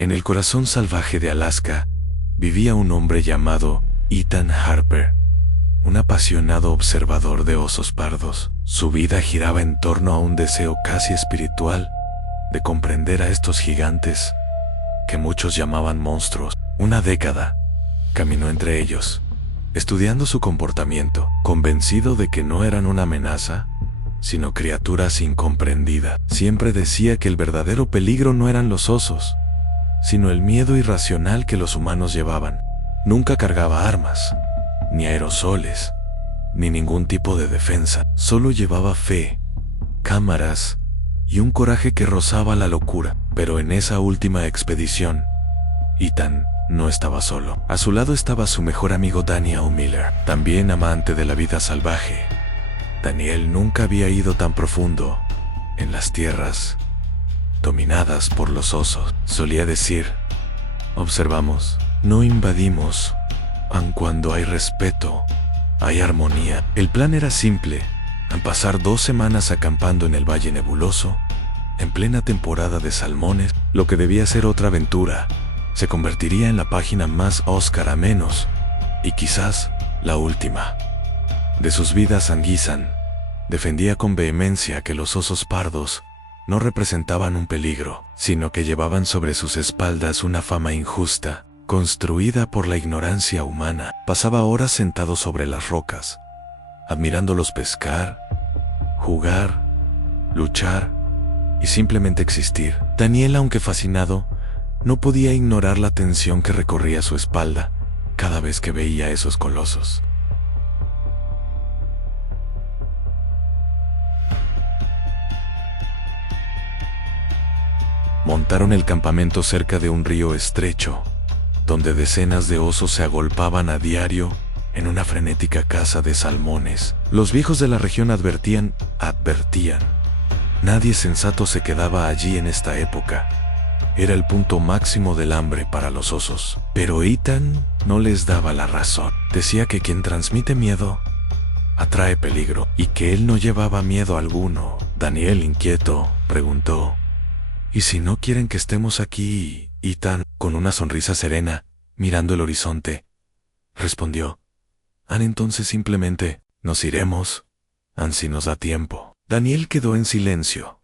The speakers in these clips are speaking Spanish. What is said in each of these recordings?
En el corazón salvaje de Alaska vivía un hombre llamado Ethan Harper, un apasionado observador de osos pardos. Su vida giraba en torno a un deseo casi espiritual de comprender a estos gigantes que muchos llamaban monstruos. Una década caminó entre ellos, estudiando su comportamiento, convencido de que no eran una amenaza, sino criaturas incomprendidas. Siempre decía que el verdadero peligro no eran los osos, sino el miedo irracional que los humanos llevaban. Nunca cargaba armas, ni aerosoles, ni ningún tipo de defensa. Solo llevaba fe, cámaras y un coraje que rozaba la locura. Pero en esa última expedición, Ethan no estaba solo. A su lado estaba su mejor amigo Daniel Miller, también amante de la vida salvaje. Daniel nunca había ido tan profundo en las tierras dominadas por los osos. Solía decir: observamos, no invadimos, aun cuando hay respeto, hay armonía. El plan era simple: al pasar 2 semanas acampando en el Valle Nebuloso, en plena temporada de salmones, lo que debía ser otra aventura se convertiría en la página más Oscar a menos, y quizás la última de sus vidas. Anguizan defendía con vehemencia que los osos pardos no representaban un peligro, sino que llevaban sobre sus espaldas una fama injusta, construida por la ignorancia humana. Pasaba horas sentado sobre las rocas, admirándolos pescar, jugar, luchar y simplemente existir. Daniel, aunque fascinado, no podía ignorar la tensión que recorría su espalda cada vez que veía a esos colosos. Montaron el campamento cerca de un río estrecho, donde decenas de osos se agolpaban a diario en una frenética caza de salmones. Los viejos de la región advertían. Nadie sensato se quedaba allí en esta época. Era el punto máximo del hambre para los osos. Pero Ethan no les daba la razón. Decía que quien transmite miedo atrae peligro, y que él no llevaba miedo alguno. Daniel, inquieto, preguntó: ¿y si no quieren que estemos aquí? Ethan, con una sonrisa serena, mirando el horizonte, respondió: entonces simplemente nos iremos, si nos da tiempo. Daniel quedó en silencio,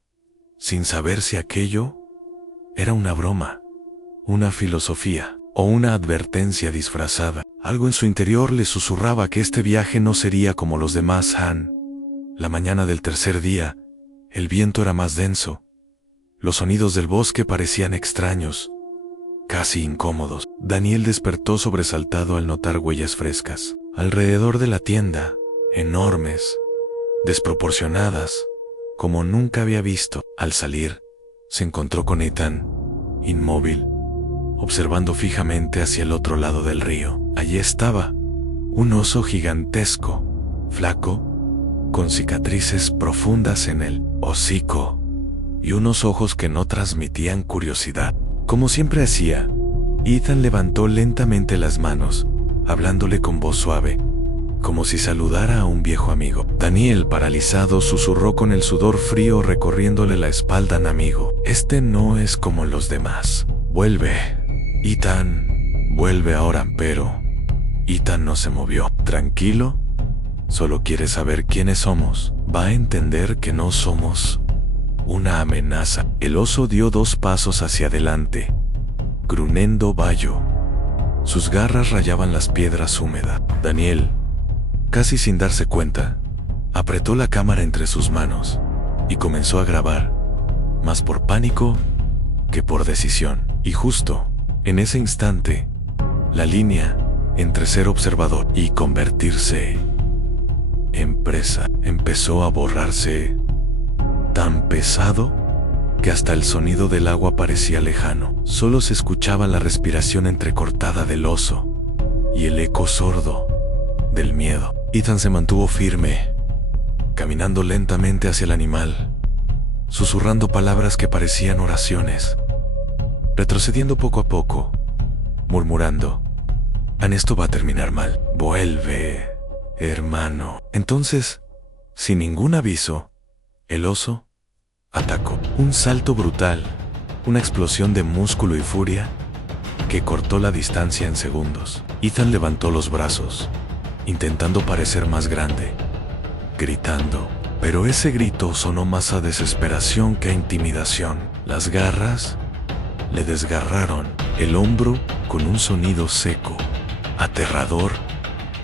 sin saber si aquello era una broma, una filosofía o una advertencia disfrazada. Algo en su interior le susurraba que este viaje no sería como los demás. La mañana del tercer día, el viento era más denso. Los sonidos del bosque parecían extraños, casi incómodos. Daniel despertó sobresaltado al notar huellas frescas alrededor de la tienda, enormes, desproporcionadas, como nunca había visto. Al salir, se encontró con Ethan, inmóvil, observando fijamente hacia el otro lado del río. Allí estaba, un oso gigantesco, flaco, con cicatrices profundas en el hocico y unos ojos que no transmitían curiosidad. Como siempre hacía, Ethan levantó lentamente las manos, hablándole con voz suave, como si saludara a un viejo amigo. Daniel, paralizado, susurró con el sudor frío recorriéndole la espalda: amigo, este no es como los demás. Vuelve, Ethan, vuelve ahora. Pero Ethan no se movió. Tranquilo, solo quiere saber quiénes somos. Va a entender que no somos una amenaza. El oso dio 2 pasos hacia adelante, gruñendo bayo. Sus garras rayaban las piedras húmedas. Daniel, casi sin darse cuenta, apretó la cámara entre sus manos y comenzó a grabar, más por pánico que por decisión. Y justo en ese instante, la línea entre ser observador y convertirse en presa empezó a borrarse, tan pesado que hasta el sonido del agua parecía lejano. Solo se escuchaba la respiración entrecortada del oso y el eco sordo del miedo. Ethan se mantuvo firme, caminando lentamente hacia el animal, susurrando palabras que parecían oraciones, retrocediendo poco a poco, murmurando: esto va a terminar mal. Vuelve, hermano. Entonces, sin ningún aviso, el oso atacó. Un salto brutal, Una explosión de músculo y furia que cortó la distancia en segundos. Ethan levantó los brazos, intentando parecer más grande, gritando, pero ese grito sonó más a desesperación que a intimidación. Las garras le desgarraron el hombro con un sonido seco, aterrador.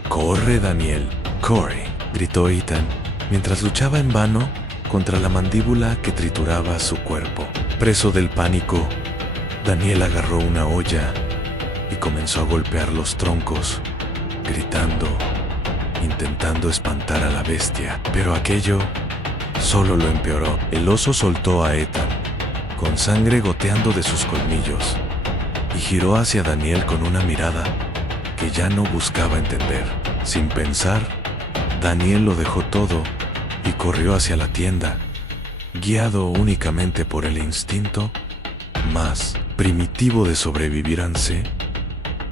«¡Corre, Daniel! ¡Corre!», gritó Ethan, mientras luchaba en vano contra la mandíbula que trituraba su cuerpo. Preso del pánico, Daniel agarró una olla y comenzó a golpear los troncos, gritando, intentando espantar a la bestia. Pero aquello solo lo empeoró. El oso soltó a Ethan, con sangre goteando de sus colmillos, y giró hacia Daniel con una mirada que ya no buscaba entender. Sin pensar, Daniel lo dejó todo y corrió hacia la tienda, guiado únicamente por el instinto más primitivo de sobrevivir. Se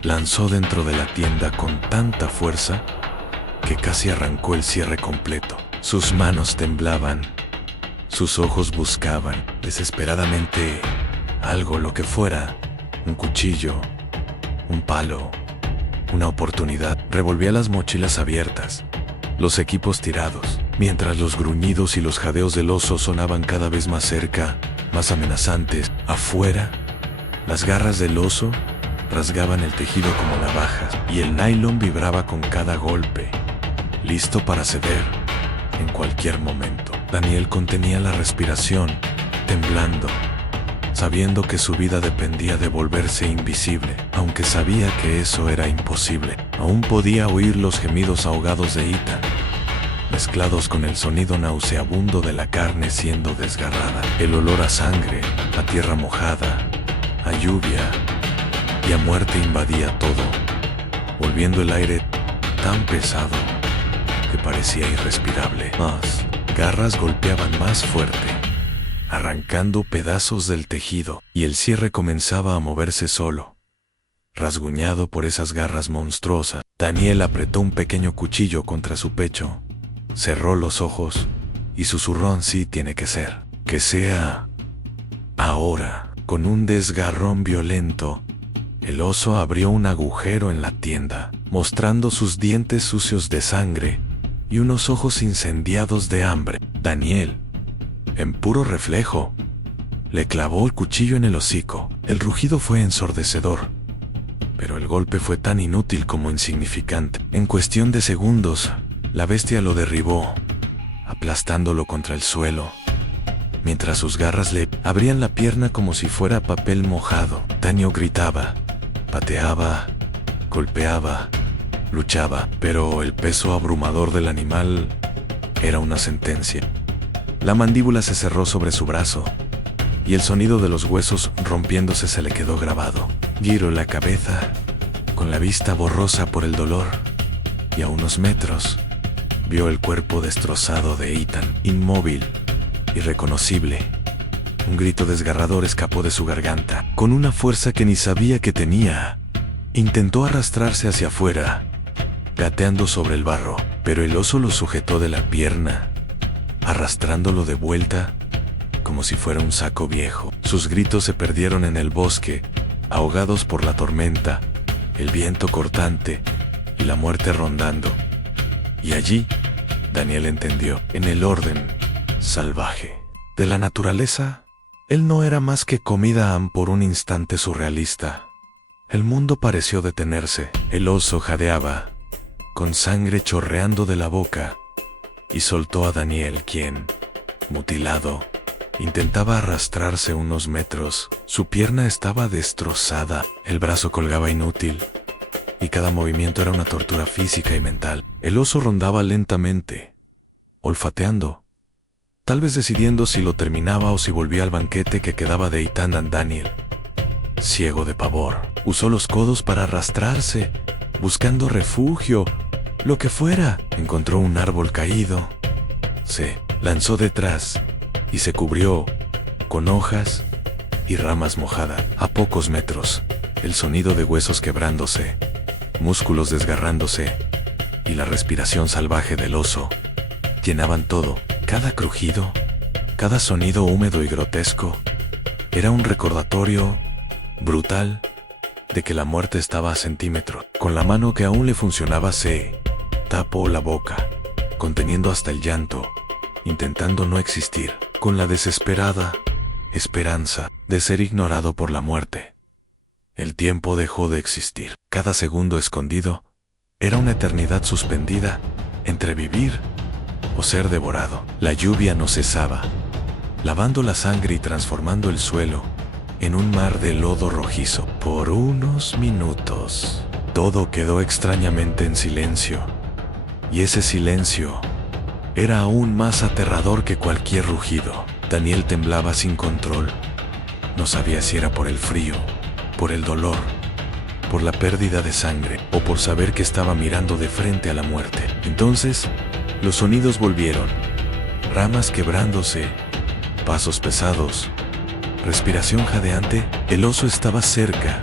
lanzó dentro de la tienda con tanta fuerza que casi arrancó el cierre completo. Sus manos temblaban, sus ojos buscaban desesperadamente algo, lo que fuera, un cuchillo, un palo, una oportunidad. Revolvía las mochilas abiertas, los equipos tirados, mientras los gruñidos y los jadeos del oso sonaban cada vez más cerca, más amenazantes. Afuera, las garras del oso rasgaban el tejido como navajas, y el nylon vibraba con cada golpe, listo para ceder en cualquier momento. Daniel contenía la respiración, temblando, sabiendo que su vida dependía de volverse invisible. Aunque sabía que eso era imposible, aún podía oír los gemidos ahogados de Ethan, mezclados con el sonido nauseabundo de la carne siendo desgarrada. El olor a sangre, a tierra mojada, a lluvia y a muerte invadía todo, volviendo el aire tan pesado que parecía irrespirable. Más garras golpeaban más fuerte, arrancando pedazos del tejido, y el cierre comenzaba a moverse solo, rasguñado por esas garras monstruosas. Daniel apretó un pequeño cuchillo contra su pecho, cerró los ojos y susurró: «Sí tiene que ser. Que sea ahora». Con un desgarrón violento, el oso abrió un agujero en la tienda, mostrando sus dientes sucios de sangre y unos ojos incendiados de hambre. Daniel, en puro reflejo, le clavó el cuchillo en el hocico. El rugido fue ensordecedor, pero el golpe fue tan inútil como insignificante. En cuestión de segundos, la bestia lo derribó, aplastándolo contra el suelo, mientras sus garras le abrían la pierna como si fuera papel mojado. Daniel gritaba, pateaba, golpeaba, luchaba, pero el peso abrumador del animal era una sentencia. La mandíbula se cerró sobre su brazo, y el sonido de los huesos rompiéndose se le quedó grabado. Giró la cabeza, con la vista borrosa por el dolor, y a unos metros vio el cuerpo destrozado de Ethan, inmóvil, irreconocible. Un grito desgarrador escapó de su garganta. Con una fuerza que ni sabía que tenía, intentó arrastrarse hacia afuera, gateando sobre el barro, pero el oso lo sujetó de la pierna, arrastrándolo de vuelta como si fuera un saco viejo. Sus gritos se perdieron en el bosque, ahogados por la tormenta, el viento cortante y la muerte rondando. Y allí, Daniel entendió, en el orden salvaje de la naturaleza, él no era más que comida. Por un instante surrealista, el mundo pareció detenerse. El oso jadeaba, con sangre chorreando de la boca, y soltó a Daniel, quien, mutilado, intentaba arrastrarse unos metros. Su pierna estaba destrozada, el brazo colgaba inútil, y cada movimiento era una tortura física y mental. El oso rondaba lentamente, olfateando, tal vez decidiendo si lo terminaba o si volvía al banquete que quedaba de Ethan and Daniel. Ciego de pavor, usó los codos para arrastrarse, buscando refugio, lo que fuera. Encontró un árbol caído, se lanzó detrás y se cubrió con hojas y ramas mojadas. A pocos metros, el sonido de huesos quebrándose, músculos desgarrándose y la respiración salvaje del oso llenaban todo. Cada crujido, cada sonido húmedo y grotesco, Era un recordatorio brutal de que la muerte estaba a centímetros. Con la mano que aún le funcionaba se tapó la boca, conteniendo hasta el llanto, intentando no existir, con la desesperada esperanza de ser ignorado por la muerte. El tiempo dejó de existir. Cada segundo escondido era una eternidad suspendida entre vivir o ser devorado. La lluvia no cesaba, lavando la sangre y transformando el suelo en un mar de lodo rojizo. Por unos minutos, todo quedó extrañamente en silencio, y ese silencio era aún más aterrador que cualquier rugido. Daniel temblaba sin control. No sabía si era por el frío, por el dolor, por la pérdida de sangre o por saber que estaba mirando de frente a la muerte. Entonces, los sonidos volvieron. Ramas quebrándose, pasos pesados, respiración jadeante. El oso estaba cerca,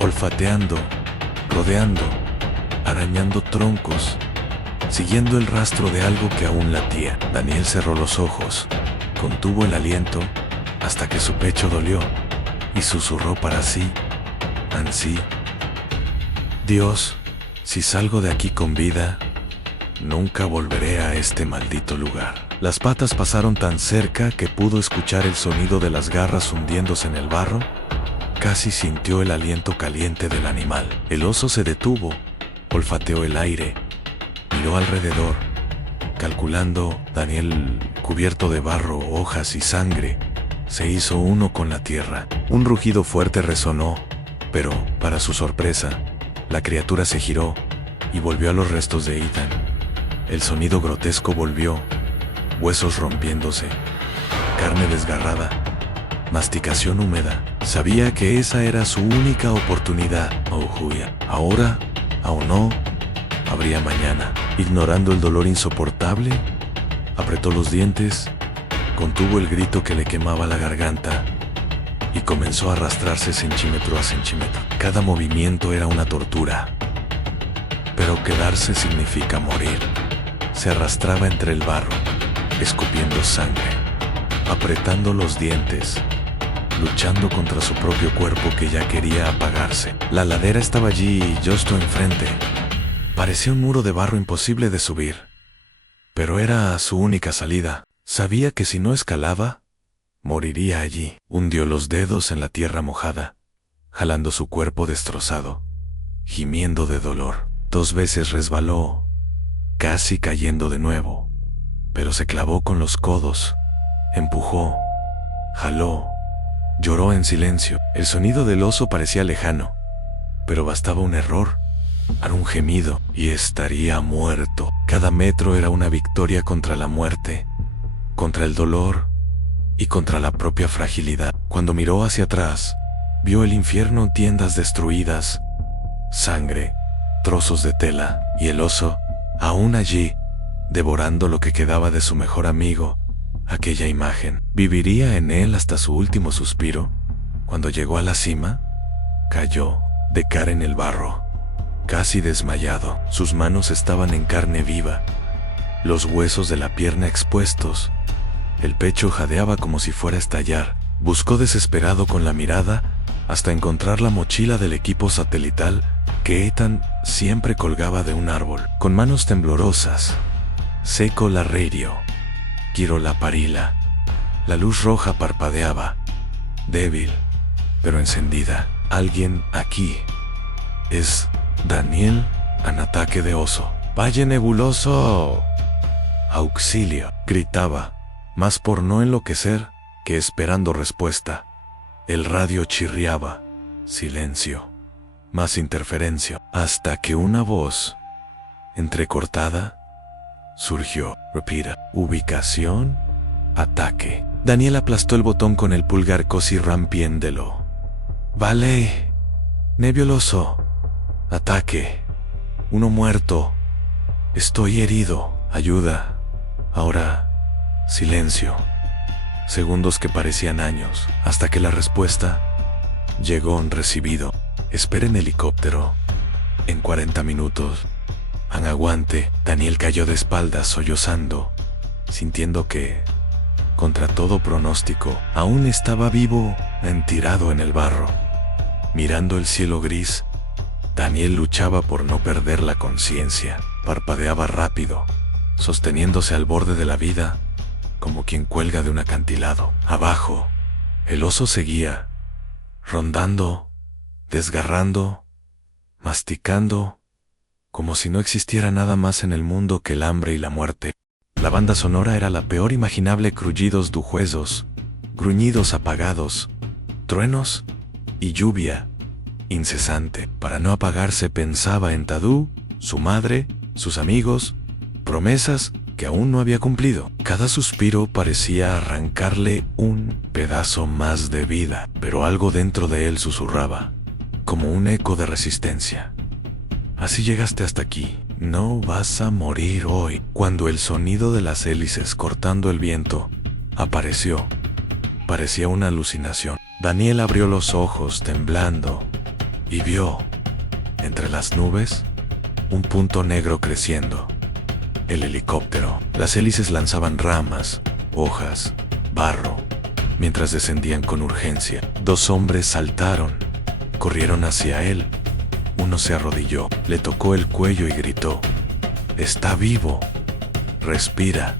olfateando, rodeando, arañando troncos, siguiendo el rastro de algo que aún latía. Daniel cerró los ojos, contuvo el aliento hasta que su pecho dolió y susurró para sí, ansí: Dios, si salgo de aquí con vida, nunca volveré a este maldito lugar. Las patas pasaron tan cerca que pudo escuchar el sonido de las garras hundiéndose en el barro. Casi sintió el aliento caliente del animal. El oso se detuvo, olfateó el aire, miró alrededor, calculando. Daniel, cubierto de barro, hojas y sangre, se hizo uno con la tierra. Un rugido fuerte resonó, pero, para su sorpresa, la criatura se giró y volvió a los restos de Ethan. El sonido grotesco volvió, huesos rompiéndose, carne desgarrada, masticación húmeda. Sabía que esa era su única oportunidad. Oh, Julia. Ahora, o no, habría mañana. Ignorando el dolor insoportable, apretó los dientes, contuvo el grito que le quemaba la garganta y comenzó a arrastrarse centímetro a centímetro. Cada movimiento era una tortura, pero quedarse significa morir. Se arrastraba entre el barro, escupiendo sangre, apretando los dientes, luchando contra su propio cuerpo que ya quería apagarse. La ladera estaba allí y justo enfrente. Parecía un muro de barro imposible de subir, pero era su única salida. Sabía que si no escalaba, moriría allí. Hundió los dedos en la tierra mojada, jalando su cuerpo destrozado, gimiendo de dolor. 2 veces resbaló, casi cayendo de nuevo, pero se clavó con los codos, empujó, jaló, lloró en silencio. El sonido del oso parecía lejano, pero bastaba un error, hará un gemido y estaría muerto. Cada metro era una victoria contra la muerte, contra el dolor y contra la propia fragilidad. Cuando miró hacia atrás, vio el infierno, tiendas destruidas, sangre, trozos de tela, y el oso, aún allí, devorando lo que quedaba de su mejor amigo. Aquella imagen viviría en él hasta su último suspiro. Cuando llegó a la cima, cayó de cara en el barro, casi desmayado. Sus manos estaban en carne viva, los huesos de la pierna expuestos. El pecho jadeaba como si fuera a estallar. Buscó desesperado con la mirada hasta encontrar la mochila del equipo satelital que Ethan siempre colgaba de un árbol. Con manos temblorosas, secó la radio, giró la parila. La luz roja parpadeaba, débil, pero encendida. Alguien aquí. Es Daniel, en ataque de oso. Valle nebuloso. Auxilio, gritaba, más por no enloquecer que esperando respuesta. El radio chirriaba. Silencio. Más interferencia. Hasta que una voz, entrecortada, surgió. Repita. Ubicación. Ataque. Daniel aplastó el botón con el pulgar casi rompiéndolo. Vale. Nebuloso. Ataque. Uno muerto. Estoy herido. Ayuda. Ahora, silencio. Segundos que parecían años, hasta que la respuesta llegó en recibido. Espera en helicóptero. En 40 minutos. Aguante. Daniel cayó de espaldas sollozando, sintiendo que contra todo pronóstico, aún estaba vivo, entirado en el barro. Mirando el cielo gris, Daniel luchaba por no perder la conciencia. Parpadeaba rápido, sosteniéndose al borde de la vida, como quien cuelga de un acantilado. Abajo, el oso seguía, rondando, desgarrando, masticando, como si no existiera nada más en el mundo que el hambre y la muerte. La banda sonora era la peor imaginable: crullidos dujuesos, gruñidos apagados, truenos y lluvia incesante. Para no apagarse pensaba en Tadú, su madre, sus amigos, promesas que aún no había cumplido. Cada suspiro parecía arrancarle un pedazo más de vida, pero algo dentro de él susurraba, como un eco de resistencia: así llegaste hasta aquí, no vas a morir hoy. Cuando el sonido de las hélices cortando el viento apareció, parecía una alucinación. Daniel abrió los ojos temblando y vio, entre las nubes, un punto negro creciendo. El helicóptero. Las hélices lanzaban ramas, hojas, barro, mientras descendían con urgencia. Dos hombres saltaron, corrieron hacia él. Uno se arrodilló, le tocó el cuello y gritó: «Está vivo, respira,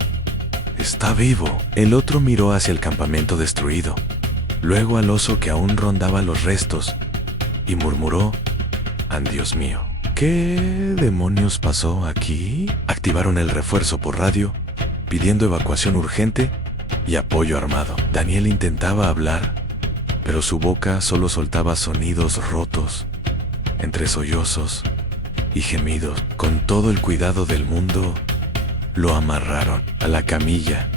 está vivo». El otro miró hacia el campamento destruido, luego al oso que aún rondaba los restos, y murmuró: «¡Ah, Dios mío! ¿Qué demonios pasó aquí?». Activaron el refuerzo por radio, pidiendo evacuación urgente y apoyo armado. Daniel intentaba hablar, pero su boca solo soltaba sonidos rotos, entre sollozos y gemidos. Con todo el cuidado del mundo, lo amarraron a la camilla,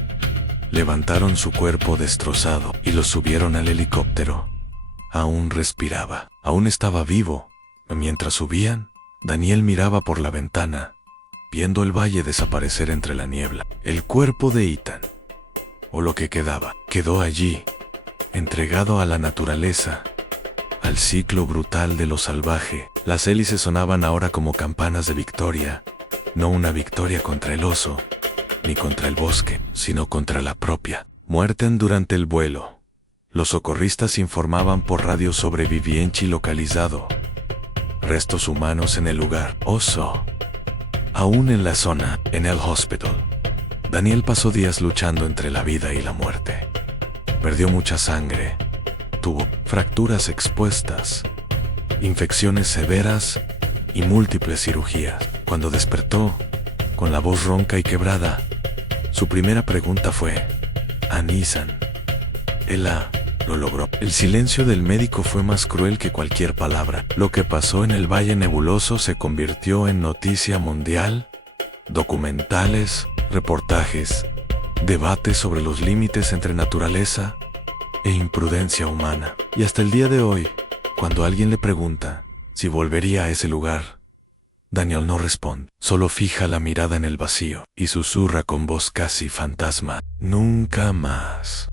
levantaron su cuerpo destrozado y lo subieron al helicóptero. Aún respiraba, aún estaba vivo. Mientras subían, Daniel miraba por la ventana, viendo el valle desaparecer entre la niebla. El cuerpo de Ethan, o lo que quedaba, quedó allí, entregado a la naturaleza, al ciclo brutal de lo salvaje. Las hélices sonaban ahora como campanas de victoria, no una victoria contra el oso, ni contra el bosque, sino contra la propia muerte durante el vuelo. Los socorristas informaban por radio sobre Vivienchi localizado. Restos humanos en el lugar. Oso. Aún en la zona, en el hospital. Daniel pasó días luchando entre la vida y la muerte. Perdió mucha sangre. Tuvo fracturas expuestas, infecciones severas y múltiples cirugías. Cuando despertó, con la voz ronca y quebrada, su primera pregunta fue: «Anisan». Ella lo logró. El silencio del médico fue más cruel que cualquier palabra. Lo que pasó en el Valle Nebuloso se convirtió en noticia mundial. Documentales, reportajes, debates sobre los límites entre naturaleza e imprudencia humana. Y hasta el día de hoy, cuando alguien le pregunta si volvería a ese lugar, Daniel no responde, solo fija la mirada en el vacío y susurra con voz casi fantasma: «Nunca más».